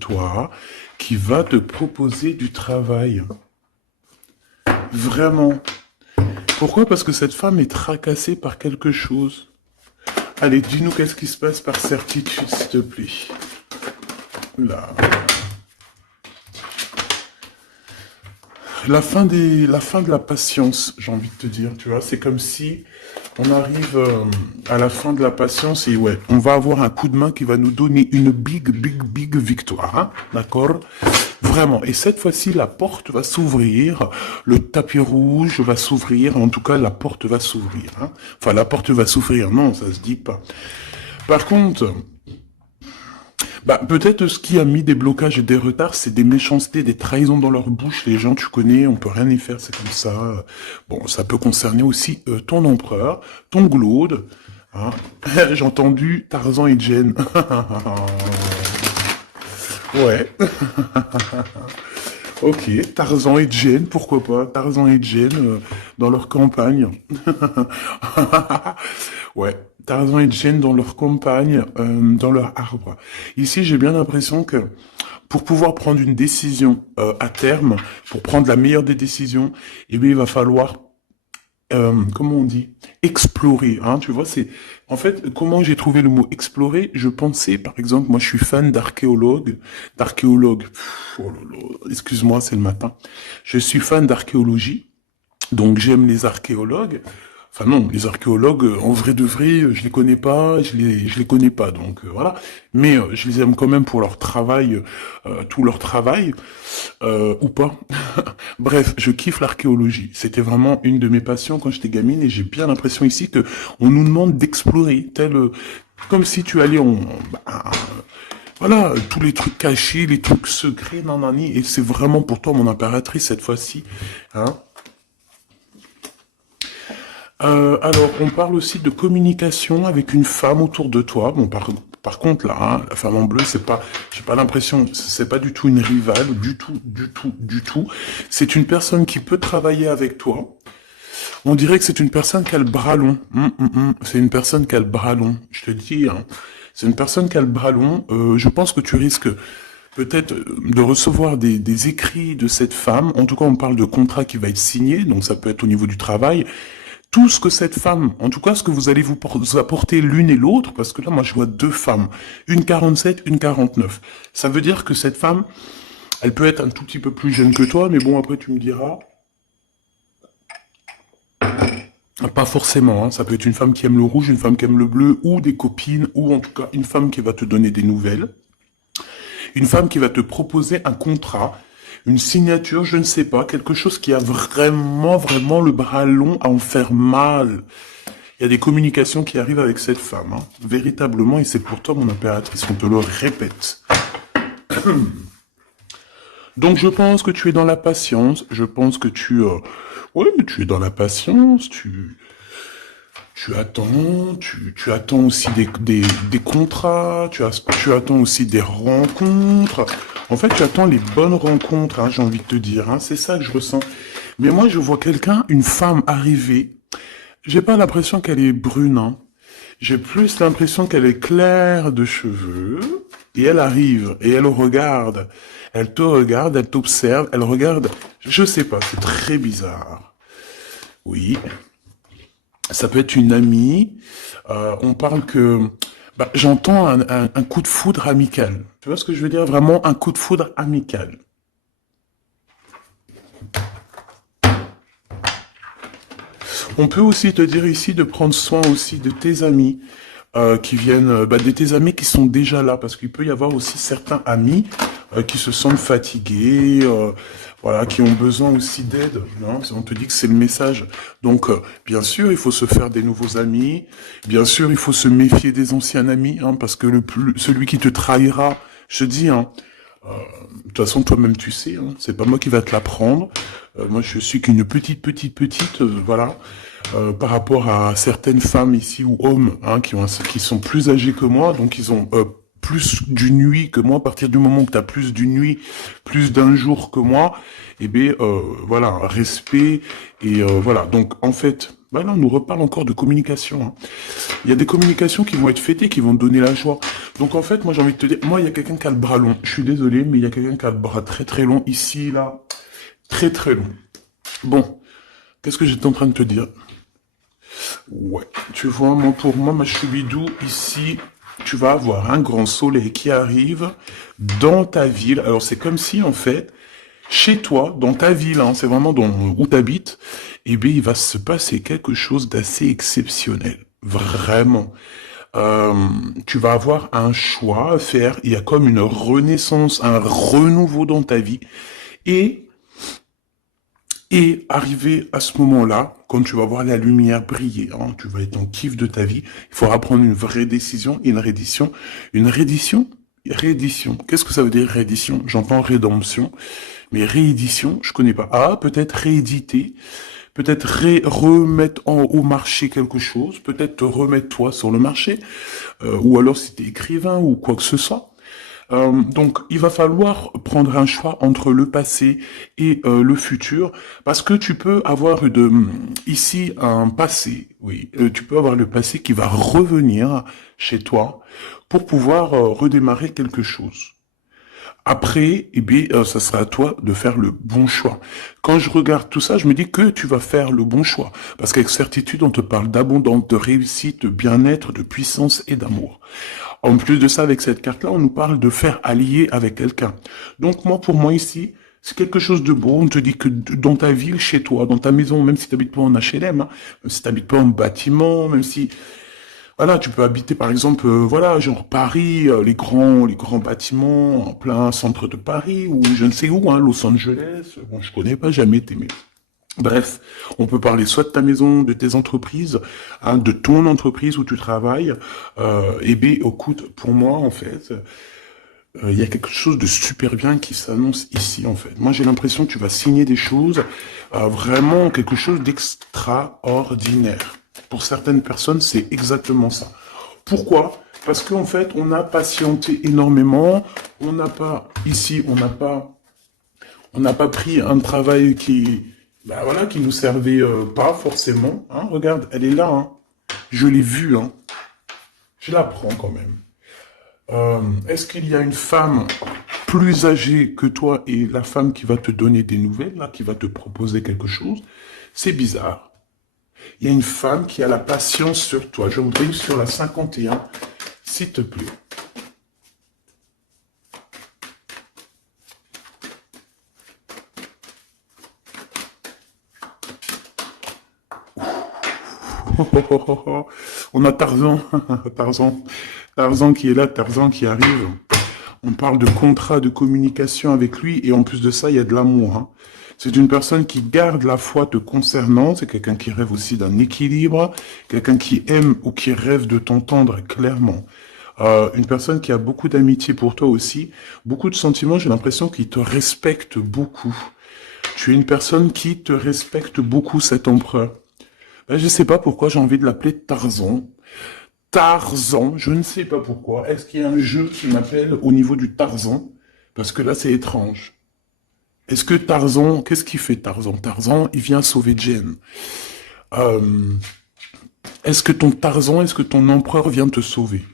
toi qui va te proposer du travail. Vraiment. Pourquoi? Parce que cette femme est tracassée par quelque chose. Allez, dis-nous qu'est-ce qui se passe par certitude, s'il te plaît. Là. La fin de la patience, j'ai envie de te dire, tu vois, c'est comme si on arrive à la fin de la patience et ouais, on va avoir un coup de main qui va nous donner une big victoire, hein, d'accord? Vraiment. Et cette fois-ci, la porte va s'ouvrir, le tapis rouge va s'ouvrir, en tout cas, la porte va s'ouvrir, hein. Enfin, la porte va s'ouvrir, non, ça se dit pas. Par contre, bah, peut-être ce qui a mis des blocages et des retards, c'est des méchancetés, des trahisons dans leur bouche. Les gens, tu connais, on peut rien y faire, c'est comme ça. Bon, ça peut concerner aussi ton empereur, ton glaude. Hein. J'ai entendu Tarzan et Jane. Ouais. Ok, Tarzan et Jane, pourquoi pas? Tarzan et Jane dans leur campagne. Ouais, Tarzan et Jane dans leur campagne, dans leur arbre. Ici, j'ai bien l'impression que pour pouvoir prendre une décision à terme, pour prendre la meilleure des décisions, eh bien, il va falloir comment on dit, explorer, hein, tu vois, c'est, en fait, comment j'ai trouvé le mot explorer, je pensais, par exemple, moi je suis fan d'archéologue, oh là là, excuse-moi, c'est le matin, je suis fan d'archéologie, donc j'aime les archéologues, enfin non, les archéologues, en vrai de vrai, je les connais pas, je les connais pas, donc voilà, mais je les aime quand même pour leur travail, tout leur travail, ou pas. Bref, je kiffe l'archéologie. C'était vraiment une de mes passions quand j'étais gamine et j'ai bien l'impression ici que on nous demande d'explorer, tel comme si tu allais bah, voilà, tous les trucs cachés, les trucs secrets, nanani, et c'est vraiment pour toi mon impératrice cette fois-ci, hein. Alors, on parle aussi de communication avec une femme autour de toi. Bon, par contre, là, hein, la femme en bleu, c'est pas, j'ai pas l'impression, c'est pas du tout une rivale, du tout. C'est une personne qui peut travailler avec toi. On dirait que c'est une personne qui a le bras long. C'est une personne qui a le bras long. Je te le dis, hein. C'est une personne qui a le bras long. Je pense que tu risques peut-être de recevoir des écrits de cette femme. En tout cas, on parle de contrat qui va être signé, donc ça peut être au niveau du travail. Tout ce que cette femme, en tout cas ce que vous allez vous apporter l'une et l'autre, parce que là moi je vois deux femmes, une 47, une 49. Ça veut dire que cette femme, elle peut être un tout petit peu plus jeune que toi, mais bon après tu me diras, pas forcément, hein, ça peut être une femme qui aime le rouge, une femme qui aime le bleu, ou des copines, ou en tout cas une femme qui va te donner des nouvelles, une femme qui va te proposer un contrat, une signature, je ne sais pas, quelque chose qui a vraiment le bras long à en faire mal. Il y a des communications qui arrivent avec cette femme, hein, véritablement, et c'est pour toi mon impératrice, on te le répète. Donc je pense que tu es dans la patience, je pense que ouais, tu es dans la patience, tu attends, tu attends aussi des contrats, tu attends aussi des rencontres. En fait, tu attends les bonnes rencontres, hein, j'ai envie de te dire, hein, c'est ça que je ressens. Mais moi, je vois quelqu'un, une femme arriver. J'ai pas l'impression qu'elle est brune, hein. J'ai plus l'impression qu'elle est claire de cheveux. Et elle arrive, et elle regarde. Elle te regarde, elle t'observe, elle regarde. Je sais pas, c'est très bizarre. Oui. Ça peut être une amie. On parle que... Bah, j'entends un coup de foudre amical. Tu vois ce que je veux dire? Vraiment un coup de foudre amical. On peut aussi te dire ici de prendre soin aussi de tes amis qui viennent, bah, de tes amis qui sont déjà là, parce qu'il peut y avoir aussi certains amis qui se sentent fatigués, voilà, qui ont besoin aussi d'aide. Hein, on te dit que c'est le message. Donc, bien sûr, il faut se faire des nouveaux amis. Bien sûr, il faut se méfier des anciens amis, hein, parce que celui qui te trahira, je te dis, hein, de toute façon, toi-même, tu sais, hein, c'est pas moi qui va te l'apprendre. Moi, je suis qu'une petite, voilà, par rapport à certaines femmes ici ou hommes, hein, qui sont plus âgés que moi, donc ils ont plus d'une nuit que moi. À partir du moment où tu as plus d'une nuit, plus d'un jour que moi, eh bien, voilà, respect et voilà. Donc, en fait, Bah là, on nous reparle encore de communication, hein. Il y a des communications qui vont être fêtées, qui vont te donner la joie. Donc en fait, moi j'ai envie de te dire, moi il y a quelqu'un qui a le bras long. Je suis désolé, mais il y a quelqu'un qui a le bras très très long ici, là. Très très long. Bon, qu'est-ce que j'étais en train de te dire? Ouais, tu vois, moi pour moi, ma choubidou, ici, tu vas avoir un grand soleil qui arrive dans ta ville. Alors c'est comme si en fait, chez toi, dans ta ville, hein, c'est vraiment où tu habites, eh bien il va se passer quelque chose d'assez exceptionnel. Vraiment. Euh, Tu vas avoir un choix à faire. Il y a comme une renaissance, un renouveau dans ta vie. Et arrivé à ce moment-là, quand tu vas voir la lumière briller, hein, tu vas être en kiff de ta vie, il faudra prendre une vraie décision, une reddition. Une reddition? Réédition. Qu'est-ce que ça veut dire réédition? J'entends rédemption, mais réédition, je connais pas. Ah, peut-être rééditer, peut-être remettre au marché quelque chose, peut-être te remettre toi sur le marché, ou alors si t'es écrivain ou quoi que ce soit. Donc, il va falloir prendre un choix entre le passé et le futur, parce que tu peux avoir ici un passé, oui, tu peux avoir le passé qui va revenir chez toi pour pouvoir redémarrer quelque chose. Après, eh bien, ça sera à toi de faire le bon choix. Quand je regarde tout ça, je me dis que tu vas faire le bon choix. Parce qu'avec certitude, on te parle d'abondance, de réussite, de bien-être, de puissance et d'amour. En plus de ça, avec cette carte-là, on nous parle de faire allier avec quelqu'un. Donc moi, pour moi ici, c'est quelque chose de beau. On te dit que dans ta ville, chez toi, dans ta maison, même si tu n'habites pas en HLM, hein, même si tu n'habites pas en bâtiment, même si voilà, tu peux habiter par exemple, voilà, genre Paris, les grands bâtiments en plein centre de Paris ou je ne sais où, hein, Los Angeles. Bon, je connais pas, jamais été, mais bref, on peut parler soit de ta maison, de tes entreprises, hein, de ton entreprise où tu travailles. Et bien, écoute, pour moi, en fait, il y a quelque chose de super bien qui s'annonce ici, en fait. Moi, j'ai l'impression que tu vas signer des choses, vraiment quelque chose d'extraordinaire. Pour certaines personnes, c'est exactement ça. Pourquoi? Parce qu'en fait, on a patienté énormément. On n'a pas, ici, on n'a pas pris un travail bah voilà, qui nous servait pas forcément. Hein, regarde, elle est là. Hein. Je l'ai vue. Hein. Je la prends quand même. Est-ce qu'il y a une femme plus âgée que toi et la femme qui va te donner des nouvelles, là, qui va te proposer quelque chose? C'est bizarre. Il y a une femme qui a la patience sur toi. Je voudrais sur la 51, s'il te plaît. On a Tarzan, Tarzan, Tarzan qui est là, Tarzan qui arrive. On parle de contrat de communication avec lui et en plus de ça, il y a de l'amour. Hein. C'est une personne qui garde la foi te concernant. C'est quelqu'un qui rêve aussi d'un équilibre, quelqu'un qui aime ou qui rêve de t'entendre clairement. Une personne qui a beaucoup d'amitié pour toi aussi, beaucoup de sentiments. J'ai l'impression qu'il te respecte beaucoup. Tu es une personne qui te respecte beaucoup, cet empereur. Ben, je sais pas pourquoi j'ai envie de l'appeler Tarzan. Tarzan, je ne sais pas pourquoi. Est-ce qu'il y a un jeu qui m'appelle au niveau du Tarzan? Parce que là, c'est étrange. Est-ce que Tarzan, qu'est-ce qu'il fait Tarzan? Tarzan, il vient sauver Jen. Euh, est-ce que ton Tarzan, est-ce que ton empereur vient te sauver?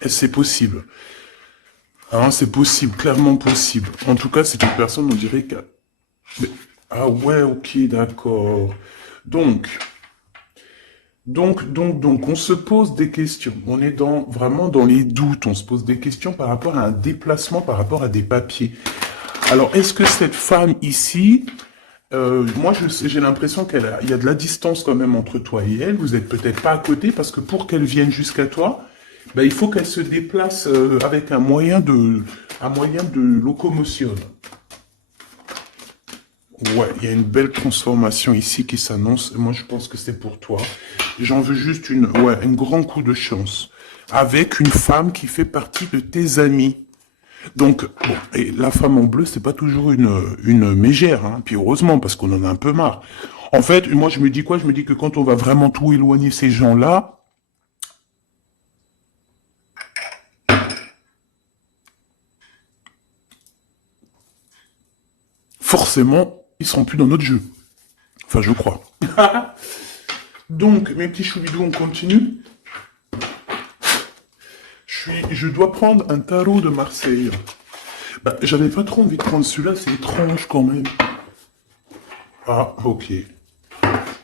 Est-ce que c'est possible? Hein, c'est possible, clairement possible. En tout cas, c'est une personne, on dirait que... Mais- ah ouais, ok, d'accord. Donc, on se pose des questions. On est vraiment dans les doutes. On se pose des questions par rapport à un déplacement, par rapport à des papiers. Alors, est-ce que cette femme ici, moi, j'ai l'impression il y a de la distance quand même entre toi et elle. Vous êtes peut-être pas à côté parce que pour qu'elle vienne jusqu'à toi, ben, il faut qu'elle se déplace avec un moyen de locomotion. Ouais, il y a une belle transformation ici qui s'annonce. Moi, je pense que c'est pour toi. J'en veux juste un grand coup de chance. Avec une femme qui fait partie de tes amis. Donc, bon, et la femme en bleu, c'est pas toujours une mégère, hein. Puis heureusement, parce qu'on en a un peu marre. En fait, moi, je me dis quoi? Je me dis que quand on va vraiment tout éloigner ces gens-là, forcément, ils seront plus dans notre jeu. Enfin, je crois. Donc, mes petits choubidous, on continue. Je dois prendre un tarot de Marseille. Bah, j'avais pas trop envie de prendre celui-là, c'est étrange quand même. Ah, ok.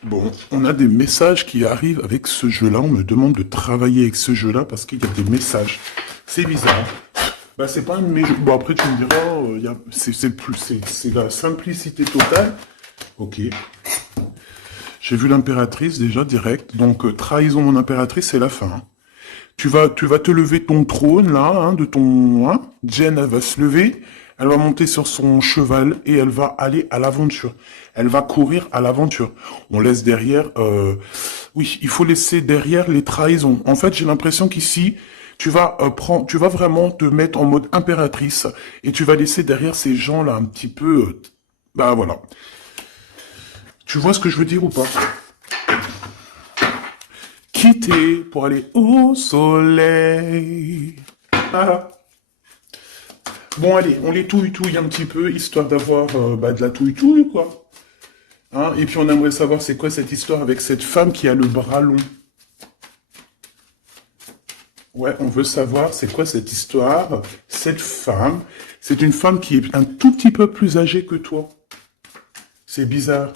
Bon, on a des messages qui arrivent avec ce jeu-là. On me demande de travailler avec ce jeu-là parce qu'il y a des messages. C'est bizarre. Bah, c'est pas un de mes jeux. Bon, après, tu me diras, c'est la simplicité totale. Ok. J'ai vu l'impératrice déjà direct. Donc, trahison mon impératrice, c'est la fin. Hein. Tu vas te lever de ton trône, là, hein, de ton... Hein. Jen, elle va se lever, elle va monter sur son cheval et elle va aller à l'aventure. Elle va courir à l'aventure. On laisse derrière... Oui, il faut laisser derrière les trahisons. En fait, j'ai l'impression qu'ici, tu vas vraiment te mettre en mode impératrice et tu vas laisser derrière ces gens-là un petit peu... bah voilà. Tu vois ce que je veux dire ou pas? Quitter pour aller au soleil. Ah. Bon, allez, on les touille-touille un petit peu, histoire d'avoir de la touille-touille, quoi. Hein, et puis on aimerait savoir c'est quoi cette histoire avec cette femme qui a le bras long. Ouais, on veut savoir c'est quoi cette histoire. Cette femme, c'est une femme qui est un tout petit peu plus âgée que toi. C'est bizarre.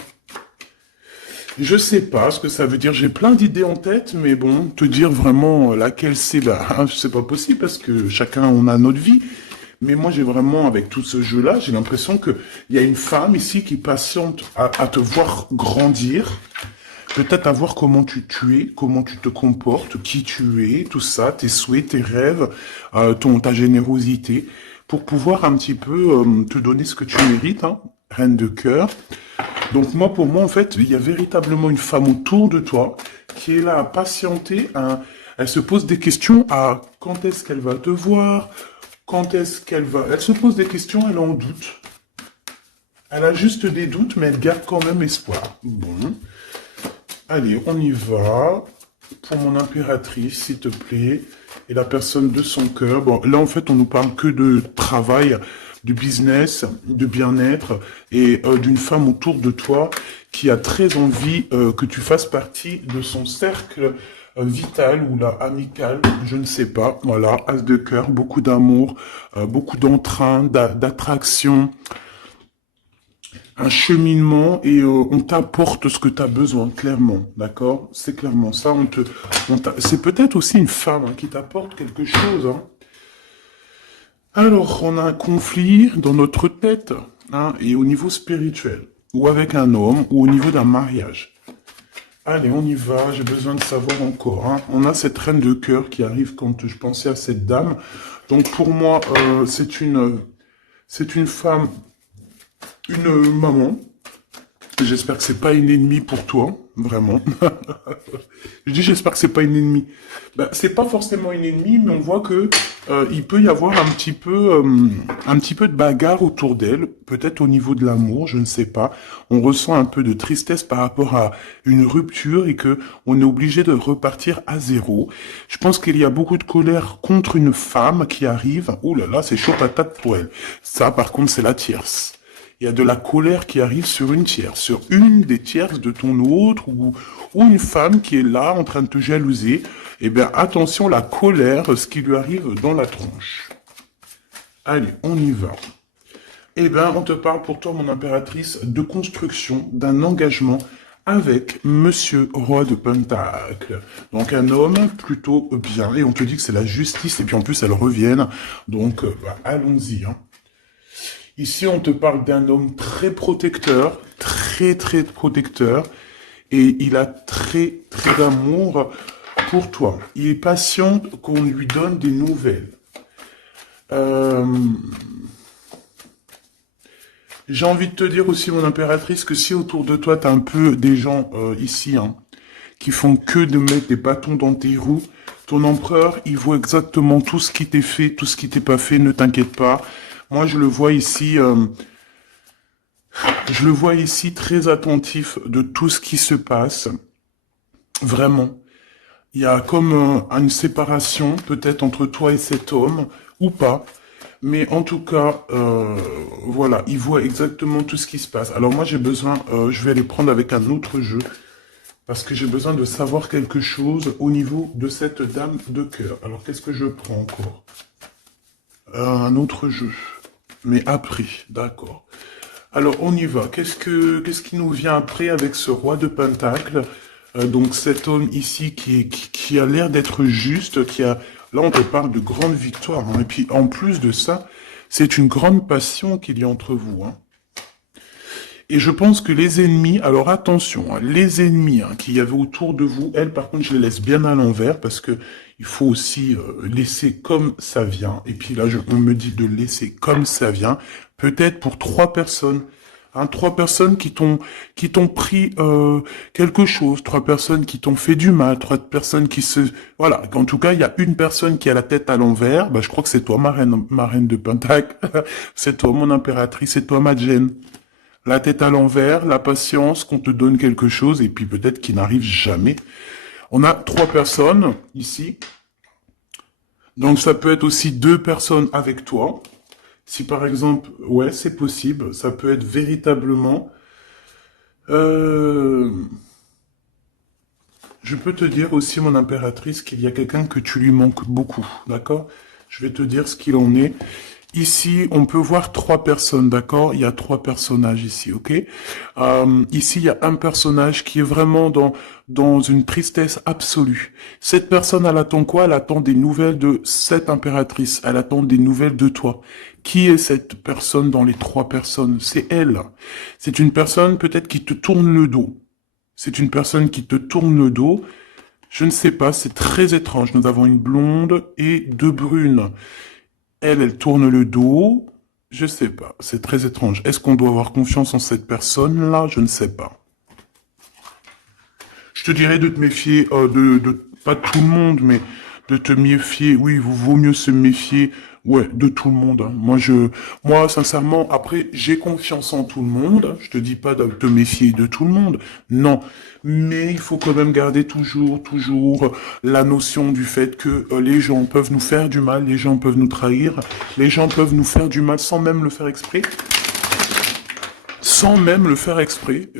Je sais pas ce que ça veut dire. J'ai plein d'idées en tête, mais bon, te dire vraiment laquelle c'est, bah, c'est pas possible parce que chacun on a notre vie. Mais moi, j'ai vraiment, avec tout ce jeu-là, j'ai l'impression que il y a une femme ici qui patiente à te voir grandir, peut-être à voir comment tu es, comment tu te comportes, qui tu es, tout ça, tes souhaits, tes rêves, ta générosité, pour pouvoir un petit peu te donner ce que tu mérites, hein, reine de cœur. Donc moi, pour moi, en fait, il y a véritablement une femme autour de toi qui est là à patienter. Elle se pose des questions à quand est-ce qu'elle va te voir, quand est-ce qu'elle va... Elle se pose des questions, elle en doute. Elle a juste des doutes, mais elle garde quand même espoir. Bon. Allez, on y va. Pour mon impératrice, s'il te plaît. Et la personne de son cœur. Bon, là, en fait, on nous parle que de travail, de business, de bien-être et d'une femme autour de toi qui a très envie que tu fasses partie de son cercle vital ou là amical, je ne sais pas. Voilà, as de cœur, beaucoup d'amour, beaucoup d'entrain, d'attraction, un cheminement et on t'apporte ce que tu as besoin, clairement, d'accord? C'est clairement ça. C'est peut-être aussi une femme hein, qui t'apporte quelque chose. Hein. Alors, on a un conflit dans notre tête hein, et au niveau spirituel, ou avec un homme, ou au niveau d'un mariage. Allez, on y va, j'ai besoin de savoir encore. Hein. On a cette reine de cœur qui arrive quand je pensais à cette dame. Donc pour moi, c'est une femme, une maman. J'espère que c'est pas une ennemie pour toi, vraiment. Je dis j'espère que c'est pas une ennemie. Ben, c'est pas forcément une ennemie, mais on voit que il peut y avoir un petit peu de bagarre autour d'elle, peut-être au niveau de l'amour, je ne sais pas. On ressent un peu de tristesse par rapport à une rupture et que on est obligé de repartir à zéro. Je pense qu'il y a beaucoup de colère contre une femme qui arrive. Ouh là là, c'est chaud patate pour elle. Ça, par contre, c'est la tierce. Il y a de la colère qui arrive sur une tierce, sur une des tierces de ton autre, ou une femme qui est là en train de te jalouser. Eh bien, attention, la colère, ce qui lui arrive dans la tronche. Allez, on y va. Eh bien, on te parle pour toi, mon impératrice, de construction, d'un engagement avec Monsieur Roi de Pentacle. Donc, un homme plutôt bien. Et on te dit que c'est la justice, et puis en plus, elle revienne. Donc, allons-y, hein. Ici, on te parle d'un homme très protecteur, très très protecteur, et il a très très d'amour pour toi. Il est patient qu'on lui donne des nouvelles. J'ai envie de te dire aussi, mon impératrice, que si autour de toi, t'as un peu des gens ici, hein, qui font que de mettre des bâtons dans tes roues, ton empereur, il voit exactement tout ce qui t'est fait, tout ce qui t'est pas fait, ne t'inquiète pas. Moi, je le vois ici très attentif de tout ce qui se passe. Vraiment. Il y a comme une séparation, peut-être entre toi et cet homme, ou pas. Mais en tout cas, voilà, il voit exactement tout ce qui se passe. Alors moi, j'ai besoin, je vais aller prendre avec un autre jeu Parce que j'ai besoin de savoir quelque chose au niveau de cette dame de cœur. Alors, qu'est-ce que je prends encore? Un autre jeu. Mais après, d'accord. Alors, on y va. Qu'est-ce qui nous vient après avec ce roi de Pentacle? Donc, cet homme ici qui a l'air d'être juste, Là, on te parle de grande victoire, hein. Et puis, en plus de ça, c'est une grande passion qu'il y a entre vous, hein. Et je pense que les ennemis, alors attention, hein, les ennemis qu'il y avait autour de vous, elles par contre je les laisse bien à l'envers parce que il faut aussi laisser comme ça vient. Et puis là on me dit de laisser comme ça vient, peut-être pour 3 personnes. Hein, 3 personnes qui t'ont pris quelque chose, 3 personnes qui t'ont fait du mal, 3 personnes qui se... Voilà, en tout cas, il y a une personne qui a la tête à l'envers, bah, je crois que c'est toi, ma reine de Pentacle, c'est toi, mon impératrice, c'est toi, ma Jen. La tête à l'envers, la patience, qu'on te donne quelque chose, et puis peut-être qu'il n'arrive jamais. On a 3 personnes ici. Donc ça peut être aussi 2 personnes avec toi. Si par exemple, ouais, c'est possible, ça peut être véritablement... Je peux te dire aussi, mon impératrice, qu'il y a quelqu'un que tu lui manques beaucoup, d'accord? Je vais te dire ce qu'il en est. Ici, on peut voir 3 personnes, d'accord? Il y a 3 personnages ici, ok? Ici, il y a un personnage qui est vraiment dans une tristesse absolue. Cette personne, elle attend quoi? Elle attend des nouvelles de cette impératrice. Elle attend des nouvelles de toi. Qui est cette personne dans les 3 personnes? C'est elle. C'est une personne peut-être qui te tourne le dos. C'est une personne qui te tourne le dos. Je ne sais pas, c'est très étrange. Nous avons une blonde et 2 brunes. Elle tourne le dos. Je sais pas, c'est très étrange. Est-ce qu'on doit avoir confiance en cette personne-là? Je ne sais pas. Je te dirais de te méfier, pas tout le monde, mais de te méfier. Oui, il vaut mieux se méfier, ouais, de tout le monde, hein. Moi, sincèrement, après, j'ai confiance en tout le monde. Je te dis pas de te méfier de tout le monde, non. Mais il faut quand même garder toujours la notion du fait que les gens peuvent nous faire du mal, les gens peuvent nous trahir, les gens peuvent nous faire du mal sans même le faire exprès. Sans même le faire exprès,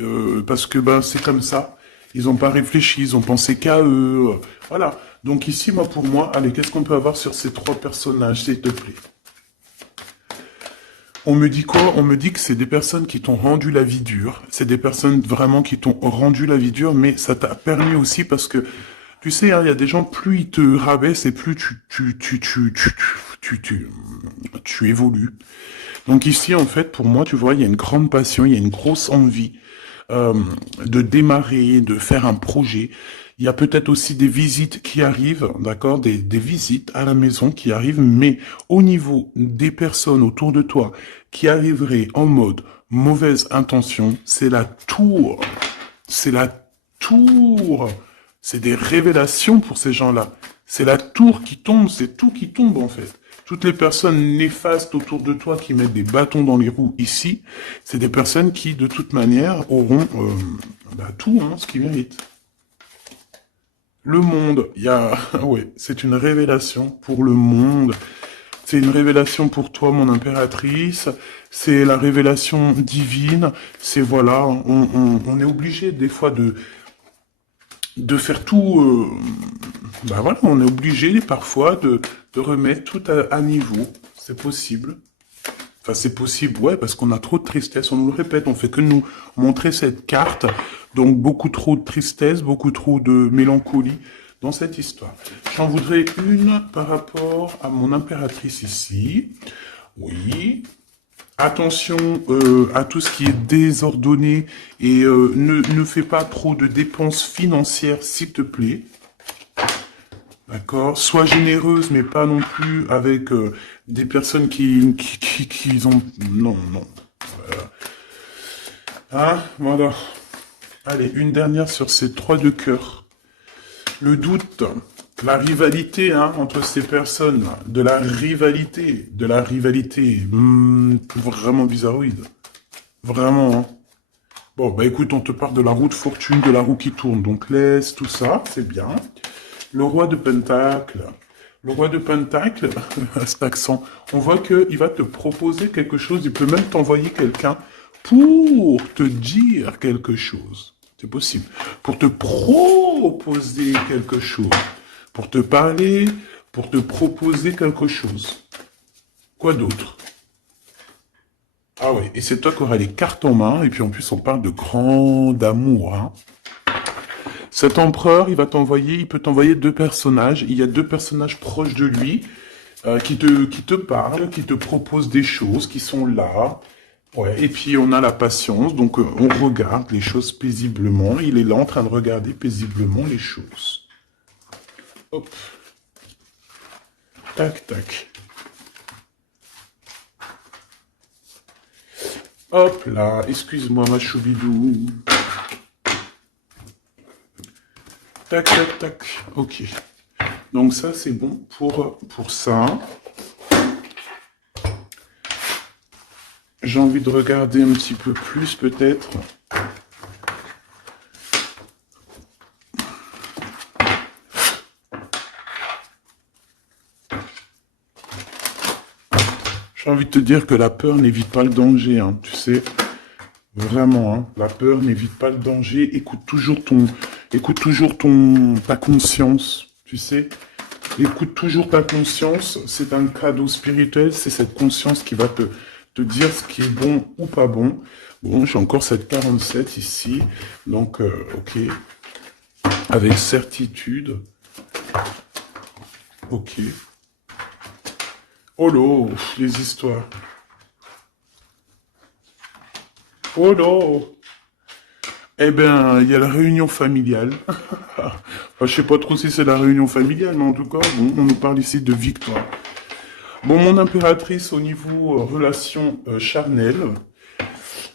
parce que ben c'est comme ça. Ils n'ont pas réfléchi, ils ont pensé qu'à eux. Voilà. Donc ici, pour moi, allez, qu'est-ce qu'on peut avoir sur ces 3 personnages, s'il te plaît? On me dit quoi? On me dit que c'est des personnes qui t'ont rendu la vie dure. C'est des personnes vraiment qui t'ont rendu la vie dure, mais ça t'a permis aussi parce que, tu sais, hein, il y a des gens, plus ils te rabaissent et plus tu évolues. Donc ici, en fait, pour moi, tu vois, il y a une grande passion, il y a une grosse envie de démarrer, de faire un projet. Il y a peut-être aussi des visites qui arrivent, d'accord, des visites à la maison qui arrivent, mais au niveau des personnes autour de toi qui arriveraient en mode mauvaise intention, c'est la tour. C'est la tour. C'est des révélations pour ces gens-là. C'est la tour qui tombe, c'est tout qui tombe en fait. Toutes les personnes néfastes autour de toi qui mettent des bâtons dans les roues ici, c'est des personnes qui, de toute manière, auront tout, hein, ce qu'ils méritent. Le monde, ouais, c'est une révélation pour le monde. C'est une révélation pour toi, mon impératrice. C'est la révélation divine. C'est voilà, on est obligé des fois de faire tout. Voilà, on est obligé parfois de remettre tout à niveau. C'est possible. Enfin, c'est possible, ouais, parce qu'on a trop de tristesse. On nous le répète, on fait que nous montrer cette carte. Donc, beaucoup trop de tristesse, beaucoup trop de mélancolie dans cette histoire. J'en voudrais une par rapport à mon impératrice ici. Oui. Attention à tout ce qui est désordonné et ne fais pas trop de dépenses financières, s'il te plaît. D'accord? Sois généreuse, mais pas non plus avec des personnes qui ont... Non, non. Hein? Voilà. Allez, une dernière sur ces 3 de cœur. Le doute, la rivalité entre ces personnes, de la rivalité, vraiment bizarroïde. Vraiment, hein. Bon, écoute, on te parle de la roue de fortune, de la roue qui tourne, donc laisse tout ça, c'est bien. Le roi de Pentacle, cet accent, on voit qu'il va te proposer quelque chose, il peut même t'envoyer quelqu'un pour te dire quelque chose. C'est possible. Pour te proposer quelque chose. Pour te parler, pour te proposer quelque chose. Quoi d'autre? Ah oui, et c'est toi qui auras les cartes en main, et puis en plus on parle de grand amour. Hein. Cet empereur, il peut t'envoyer deux personnages. Il y a deux personnages proches de lui qui te parlent, qui te proposent des choses, qui sont là. Ouais. Et puis on a la patience, donc on regarde les choses paisiblement. Il est là en train de regarder paisiblement les choses. Hop. Tac, tac. Hop là, excuse-moi ma choubidou. Tac, tac, tac. Ok. Donc ça, c'est bon pour ça. J'ai envie de regarder un petit peu plus, peut-être. J'ai envie de te dire que la peur n'évite pas le danger, hein, tu sais. Vraiment, hein, la peur n'évite pas le danger. Écoute toujours ta conscience, tu sais. Écoute toujours ta conscience. C'est un cadeau spirituel. C'est cette conscience qui va te dire ce qui est bon ou pas bon. Bon, j'ai encore cette 47 ici. Donc, ok. Avec certitude. Ok. Oh là, les histoires. Oh là. Eh ben, il y a la réunion familiale. Enfin, je sais pas trop si c'est la réunion familiale, mais en tout cas, bon, on nous parle ici de victoire. Bon, mon impératrice, au niveau relation charnelle,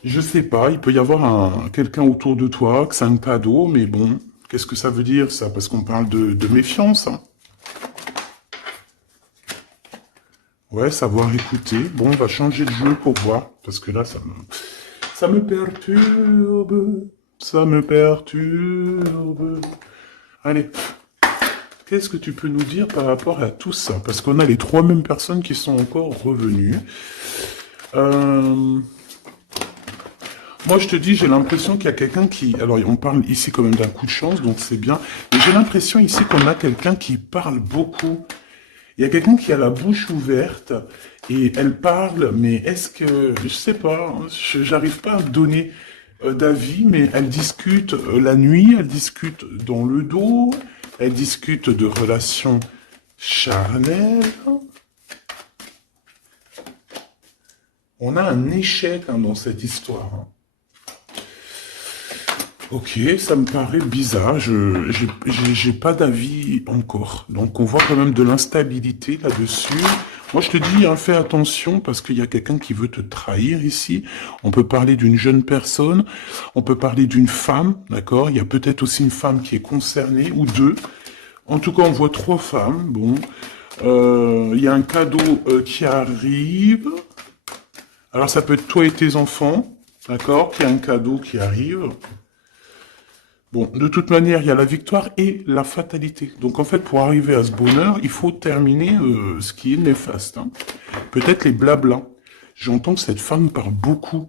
je sais pas, il peut y avoir quelqu'un autour de toi, que c'est un cadeau, mais bon, qu'est-ce que ça veut dire, ça? Parce qu'on parle de méfiance, hein. Ouais, savoir écouter. Bon, on va changer de jeu pour voir, parce que là, ça me perturbe. Ça me perturbe. Allez, qu'est-ce que tu peux nous dire par rapport à tout ça? Parce qu'on a les trois mêmes personnes qui sont encore revenues. Moi, je te dis, j'ai l'impression qu'il y a quelqu'un qui... Alors, on parle ici quand même d'un coup de chance, donc c'est bien. Mais j'ai l'impression ici qu'on a quelqu'un qui parle beaucoup. Il y a quelqu'un qui a la bouche ouverte et elle parle, mais est-ce que... Je sais pas, j'arrive pas à me donner d'avis, mais elle discute la nuit, elle discute dans le dos, elle discute de relations charnelles. On a un échec hein, dans cette histoire. Hein. Ok, ça me paraît bizarre, j'ai pas d'avis encore. Donc on voit quand même de l'instabilité là-dessus. Moi je te dis, hein, fais attention parce qu'il y a quelqu'un qui veut te trahir ici. On peut parler d'une jeune personne, on peut parler d'une femme, d'accord? Il y a peut-être aussi une femme qui est concernée, ou deux. En tout cas, on voit trois femmes, bon. Il y a un cadeau qui arrive. Alors ça peut être toi et tes enfants, d'accord? Il y a un cadeau qui arrive. Bon, de toute manière, il y a la victoire et la fatalité. Donc, en fait, pour arriver à ce bonheur, il faut terminer ce qui est néfaste. Hein. Peut-être les blablas. J'entends que cette femme parle beaucoup.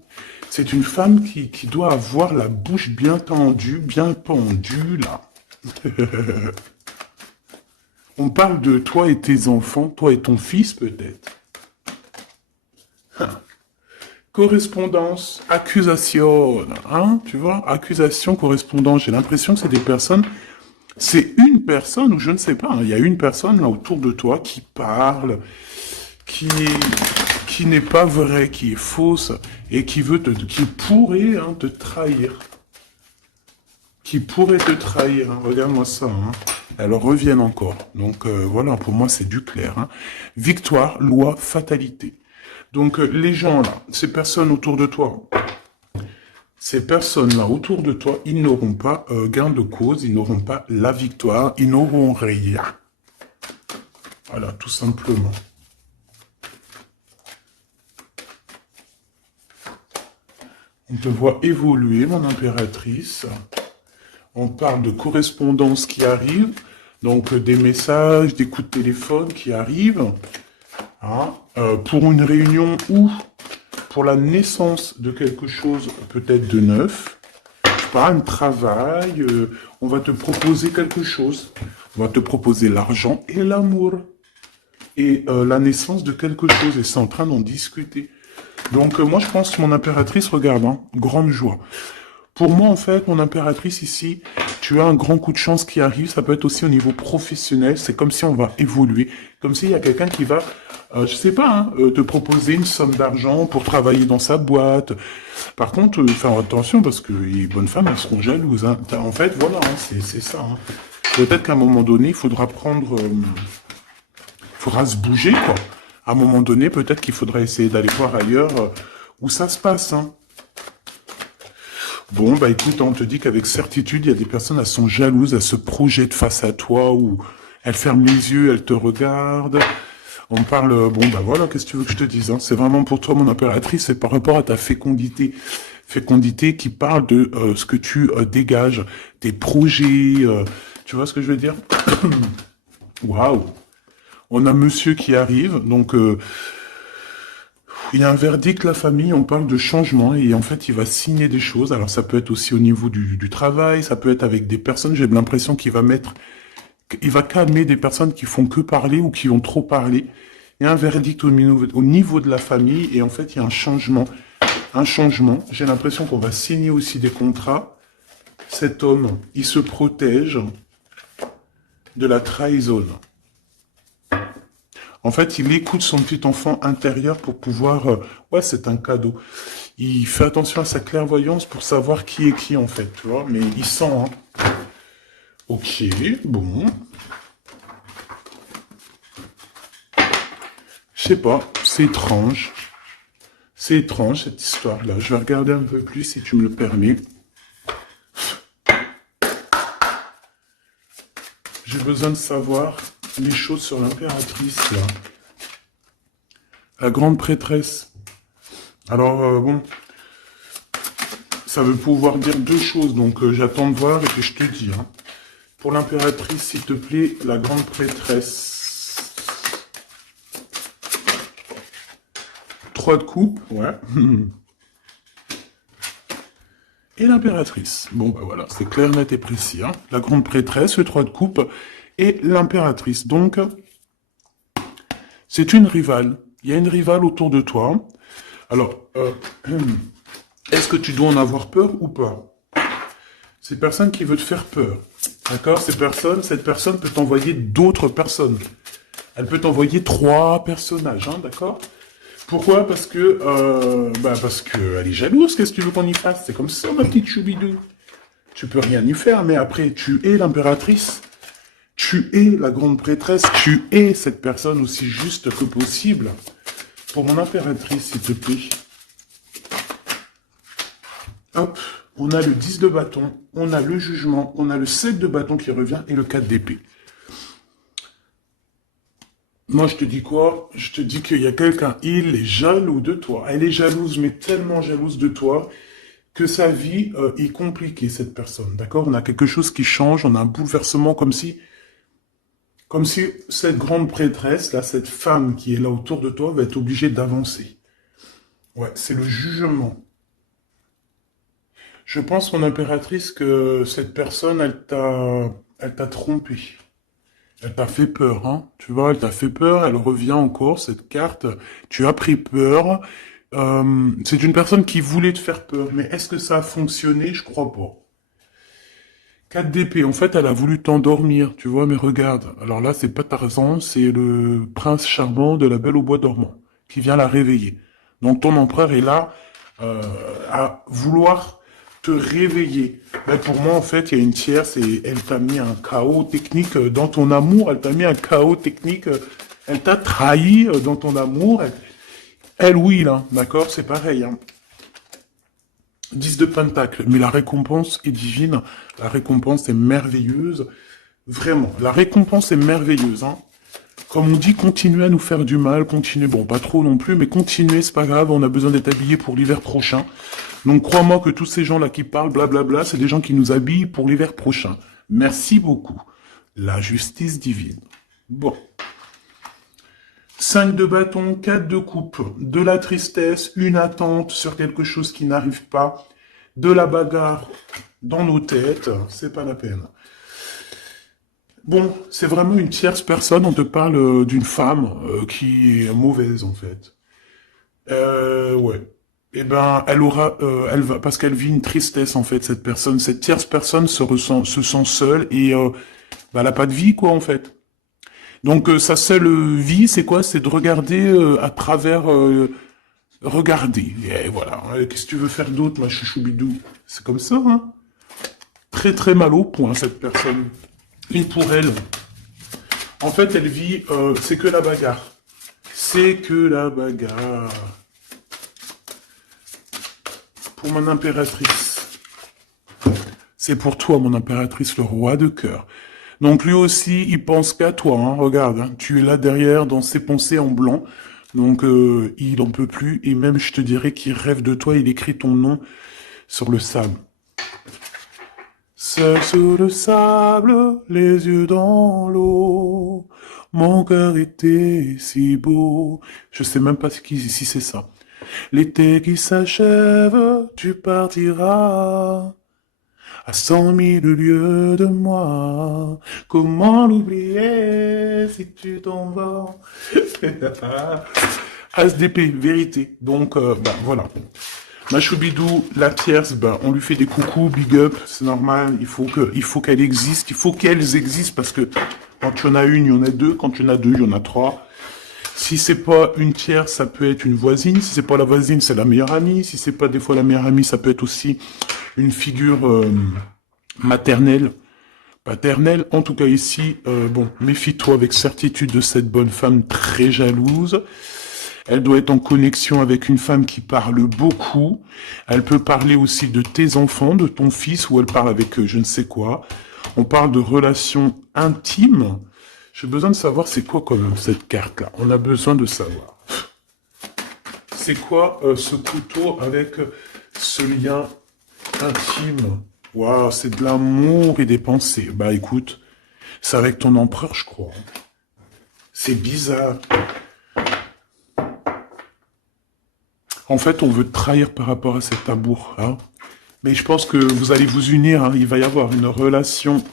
C'est une femme qui doit avoir la bouche bien tendue, bien pendue, là. On parle de toi et tes enfants, toi et ton fils, peut-être. Correspondance, accusation, hein, tu vois, accusation, correspondance. J'ai l'impression que c'est des personnes, c'est une personne, ou je ne sais pas, hein, il y a une personne là autour de toi qui parle, qui n'est pas vraie, qui est fausse, et qui pourrait hein, te trahir. Qui pourrait te trahir, hein, regarde-moi ça, hein. Elles reviennent encore. Donc voilà, pour moi c'est du clair. Hein. Victoire, loi, fatalité. Donc, les gens là, ces personnes autour de toi, ils n'auront pas gain de cause, ils n'auront pas la victoire, ils n'auront rien. Voilà, tout simplement. On te voit évoluer, mon impératrice. On parle de correspondance qui arrive, donc des messages, des coups de téléphone qui arrivent. Hein, pour une réunion ou pour la naissance de quelque chose peut-être de neuf. Je pas, un travail, on va te proposer quelque chose. On va te proposer l'argent et l'amour. Et la naissance de quelque chose. Et c'est en train d'en discuter. Donc moi je pense que mon impératrice, regarde, hein, grande joie. Pour moi, en fait, mon impératrice ici, tu as un grand coup de chance qui arrive. Ça peut être aussi au niveau professionnel. C'est comme si on va évoluer. Comme s'il y a quelqu'un qui va, je sais pas, hein, te proposer une somme d'argent pour travailler dans sa boîte. Par contre, faire attention parce que les bonnes femmes, elles seront jalouses. Hein. En fait, voilà, hein, c'est ça. Hein. Peut-être qu'à un moment donné, il faudra prendre, il faudra se bouger, quoi. À un moment donné, peut-être qu'il faudra essayer d'aller voir ailleurs où ça se passe. Hein. Bon, bah écoute, on te dit qu'avec certitude, il y a des personnes, elles sont jalouses, elles se projettent face à toi, ou elles ferment les yeux, elles te regardent. On parle, bon, bah voilà, qu'est-ce que tu veux que je te dise, hein. C'est vraiment pour toi, mon impératrice, c'est par rapport à ta fécondité. Fécondité qui parle de ce que tu dégages, tes projets, tu vois ce que je veux dire? Waouh! On a monsieur qui arrive, donc il y a un verdict, la famille, on parle de changement, et en fait, il va signer des choses. Alors, ça peut être aussi au niveau du travail, ça peut être avec des personnes, j'ai l'impression qu'il va il va calmer des personnes qui font que parler ou qui ont trop parlé. Il y a un verdict au niveau de la famille, et en fait, il y a un changement. Un changement. J'ai l'impression qu'on va signer aussi des contrats. Cet homme, il se protège de la trahison. En fait, il écoute son petit enfant intérieur pour pouvoir... ouais, c'est un cadeau. Il fait attention à sa clairvoyance pour savoir qui est qui, en fait, tu vois. Mais il sent, hein. Ok, bon. Je sais pas, c'est étrange. C'est étrange, cette histoire-là. Je vais regarder un peu plus, si tu me le permets. J'ai besoin de savoir les choses sur l'impératrice, là. La grande prêtresse. Alors, bon, ça veut pouvoir dire deux choses, donc j'attends de voir et puis je te dis. Hein. Pour l'impératrice, s'il te plaît, la grande prêtresse. 3 de coupe, ouais. Et l'impératrice. Bon, bah voilà, c'est clair, net et précis. Hein. La grande prêtresse, le 3 de coupe, et l'impératrice. Donc, c'est une rivale. Il y a une rivale autour de toi. Alors, est-ce que tu dois en avoir peur ou pas? Cette personne qui veut te faire peur. D'accord? Cette personne peut t'envoyer d'autres personnes. Elle peut t'envoyer 3 personnages, hein, d'accord? Pourquoi? Parce que elle est jalouse, qu'est-ce que tu veux qu'on y fasse? C'est comme ça, ma petite choubidou. Tu peux rien y faire, mais après, tu es l'impératrice. Tu es la grande prêtresse. Tu es cette personne aussi juste que possible. Pour mon impératrice, s'il te plaît. Hop, on a le 10 de bâton, on a le jugement, on a le 7 de bâton qui revient et le 4 d'épée. Moi, je te dis quoi? Je te dis qu'il y a quelqu'un, il est jaloux de toi. Elle est jalouse, mais tellement jalouse de toi que sa vie est compliquée, cette personne. D'accord? On a quelque chose qui change, on a un bouleversement comme si cette grande prêtresse, là, cette femme qui est là autour de toi, va être obligée d'avancer. Ouais, c'est le jugement. Je pense, mon impératrice, que cette personne, elle t'a trompé. Elle t'a fait peur, hein. Tu vois, elle t'a fait peur, elle revient encore, cette carte. Tu as pris peur. C'est une personne qui voulait te faire peur. Mais est-ce que ça a fonctionné? Je crois pas. 4 d'épée, en fait, elle a voulu t'endormir, tu vois, mais regarde. Alors là, c'est pas Tarzan, c'est le prince charmant de la Belle au bois dormant, qui vient la réveiller. Donc ton empereur est là, à vouloir te réveiller. Ben, pour moi, en fait, il y a une tierce et elle t'a mis un chaos technique dans ton amour, elle t'a mis un chaos technique, elle t'a trahi dans ton amour. Elle, oui, là, d'accord, c'est pareil, hein. 10 de pentacle, mais la récompense est divine, la récompense est merveilleuse, vraiment, la récompense est merveilleuse, hein. Comme on dit, continuez à nous faire du mal, continuez, bon, pas trop non plus, mais continuez, c'est pas grave, on a besoin d'être habillés pour l'hiver prochain. Donc crois-moi que tous ces gens-là qui parlent, blablabla, c'est des gens qui nous habillent pour l'hiver prochain. Merci beaucoup. La justice divine. Bon. 5 de bâton, 4 de coupe, de la tristesse, une attente sur quelque chose qui n'arrive pas, de la bagarre, dans nos têtes, c'est pas la peine. Bon, c'est vraiment une tierce personne, on te parle d'une femme qui est mauvaise en fait. Ouais. Eh ben, elle va, parce qu'elle vit une tristesse en fait, cette personne, cette tierce personne se sent seule et bah, elle a pas de vie quoi en fait. Donc sa seule vie, c'est quoi? C'est de regarder à travers, regarder. Et voilà. Qu'est-ce que tu veux faire d'autre, ma chouchoubidou? C'est comme ça, hein. Très très mal au point cette personne. Et pour elle, en fait, elle vit, c'est que la bagarre. C'est que la bagarre. Pour mon impératrice. C'est pour toi, mon impératrice, le roi de cœur. Donc lui aussi, il pense qu'à toi, hein, regarde, hein, tu es là derrière dans ses pensées en blanc. Donc il en peut plus, et même je te dirais qu'il rêve de toi, il écrit ton nom sur le sable. Seul sur le sable, les yeux dans l'eau, mon cœur était si beau. Je sais même pas si c'est ça. L'été qui s'achève, tu partiras à 100 000 lieues de moi. Comment l'oublier si tu t'en vas? SDP, vérité. Donc, voilà. Machoubidou, la tierce, on lui fait des coucous, big up, c'est normal. Il faut qu'elle existe, il faut qu'elles existent parce que quand il y en a une, il y en a deux. Quand il y en a deux, il y en a trois. Si c'est pas une tierce, ça peut être une voisine. Si c'est pas la voisine, c'est la meilleure amie. Si c'est pas des fois la meilleure amie, ça peut être aussi une figure maternelle, paternelle. En tout cas ici, bon, méfie-toi avec certitude de cette bonne femme très jalouse. Elle doit être en connexion avec une femme qui parle beaucoup. Elle peut parler aussi de tes enfants, de ton fils, ou elle parle avec je ne sais quoi. On parle de relations intimes. J'ai besoin de savoir c'est quoi comme cette carte-là. On a besoin de savoir. C'est quoi ce couteau avec ce lien intime? Waouh, c'est de l'amour et des pensées. Bah écoute, c'est avec ton empereur, je crois. C'est bizarre. En fait, on veut te trahir par rapport à cet amour. Hein. Mais je pense que vous allez vous unir. Hein. Il va y avoir une relation...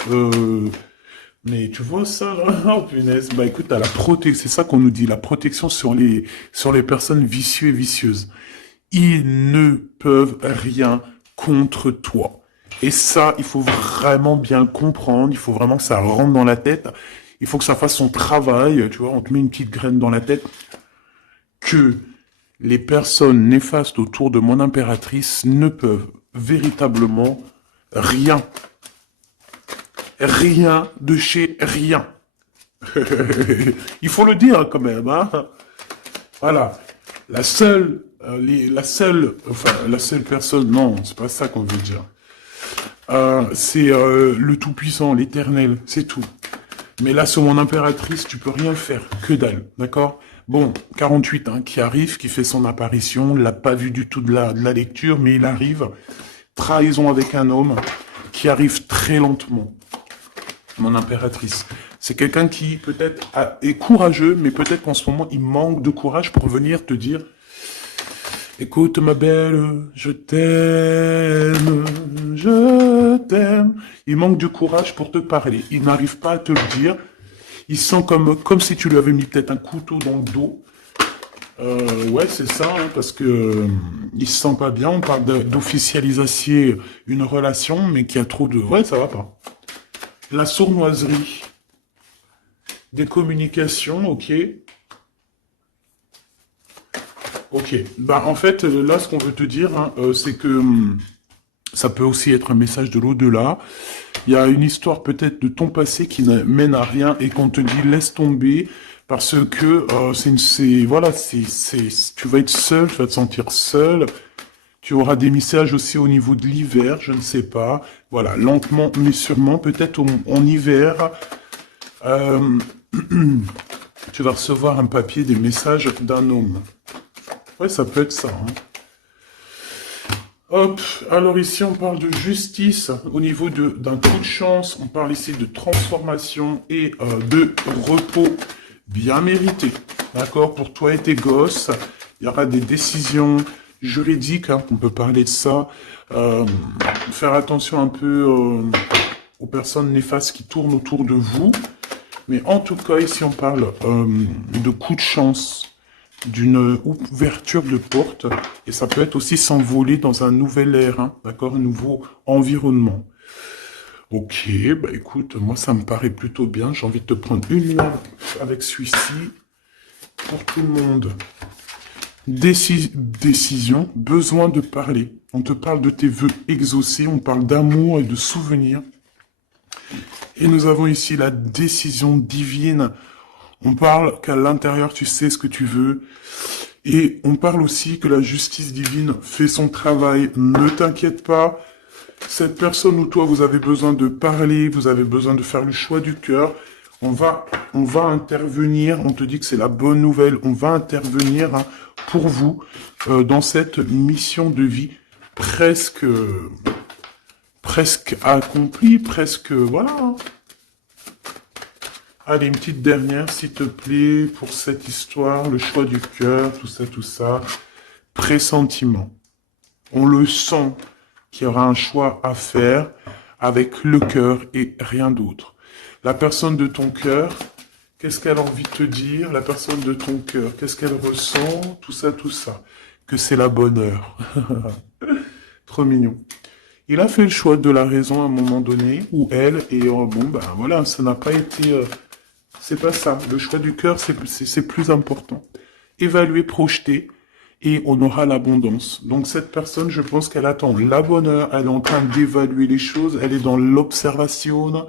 Mais tu vois ça, là? Oh, punaise. Bah écoute, t'as la protection. C'est ça qu'on nous dit. La protection sur les personnes vicieuses et vicieuses. Ils ne peuvent rien contre toi. Et ça, il faut vraiment bien le comprendre. Il faut vraiment que ça rentre dans la tête. Il faut que ça fasse son travail. Tu vois, on te met une petite graine dans la tête. Que... les personnes néfastes autour de mon impératrice ne peuvent véritablement rien. Rien de chez rien. Il faut le dire quand même. Hein. Voilà. La seule personne, non, c'est pas ça qu'on veut dire. C'est le Tout-Puissant, l'Éternel, c'est tout. Mais là, sur mon impératrice, tu peux rien faire, que dalle, d'accord? Bon, 48, hein, qui arrive, qui fait son apparition, on l'a pas vu du tout de la lecture, mais il arrive. Trahison avec un homme qui arrive très lentement. Mon impératrice. C'est quelqu'un qui peut-être est courageux, mais peut-être qu'en ce moment, il manque de courage pour venir te dire « Écoute ma belle, je t'aime, je t'aime. » Il manque de courage pour te parler. Il n'arrive pas à te le dire. Il sent comme si tu lui avais mis peut-être un couteau dans le dos. Ouais, c'est ça, hein, parce que il se sent pas bien. On parle d'officialiser une relation, mais qui a trop de... Ouais, ça va pas. La sournoiserie. Des communications, ok. Ok. Bah, en fait, là, ce qu'on veut te dire, hein, c'est que ça peut aussi être un message de l'au-delà. Il y a une histoire peut-être de ton passé qui ne mène à rien et qu'on te dit laisse tomber parce que tu vas être seul, tu vas te sentir seul. Tu auras des messages aussi au niveau de l'hiver, je ne sais pas. Voilà, lentement mais sûrement, peut-être en hiver, tu vas recevoir un papier, des messages d'un homme. Ouais, ça peut être ça. Hein. Hop, alors ici on parle de justice au niveau d'un coup de chance, on parle ici de transformation et de repos bien mérité. D'accord, pour toi et tes gosses, il y aura des décisions, juridique, hein, on peut parler de ça. Euh, Faire attention un peu aux personnes néfastes qui tournent autour de vous. Mais en tout cas, ici, on parle de coup de chance, d'une ouverture de porte, et ça peut être aussi s'envoler dans un nouvel air, hein, d'accord, un nouveau environnement. Ok, bah écoute, moi ça me paraît plutôt bien. J'ai envie de te prendre une là avec celui-ci pour tout le monde. Décision, besoin de parler. On te parle de tes vœux exaucés, on parle d'amour et de souvenirs. Et nous avons ici la décision divine. On parle qu'à l'intérieur, tu sais ce que tu veux. Et on parle aussi que la justice divine fait son travail. Ne t'inquiète pas. Cette personne ou toi, vous avez besoin de parler, vous avez besoin de faire le choix du cœur. On va intervenir. On te dit que c'est la bonne nouvelle. On va intervenir, hein, pour vous dans cette mission de vie presque accomplie, presque voilà, hein. Allez, une petite dernière, s'il te plaît, pour cette histoire, le choix du cœur, tout ça, tout ça. Pressentiment. On le sent qu'il y aura un choix à faire avec le cœur et rien d'autre. La personne de ton cœur, qu'est-ce qu'elle a envie de te dire? La personne de ton cœur, qu'est-ce qu'elle ressent? Tout ça, tout ça. Que c'est la bonne heure. Trop mignon. Il a fait le choix de la raison à un moment donné, ou elle, et bon, ben voilà, ça n'a pas été... c'est pas ça. Le choix du cœur, c'est plus important. Évaluer, projeter, et on aura l'abondance. Donc cette personne, je pense qu'elle attend la bonne heure, elle est en train d'évaluer les choses, elle est dans l'observation,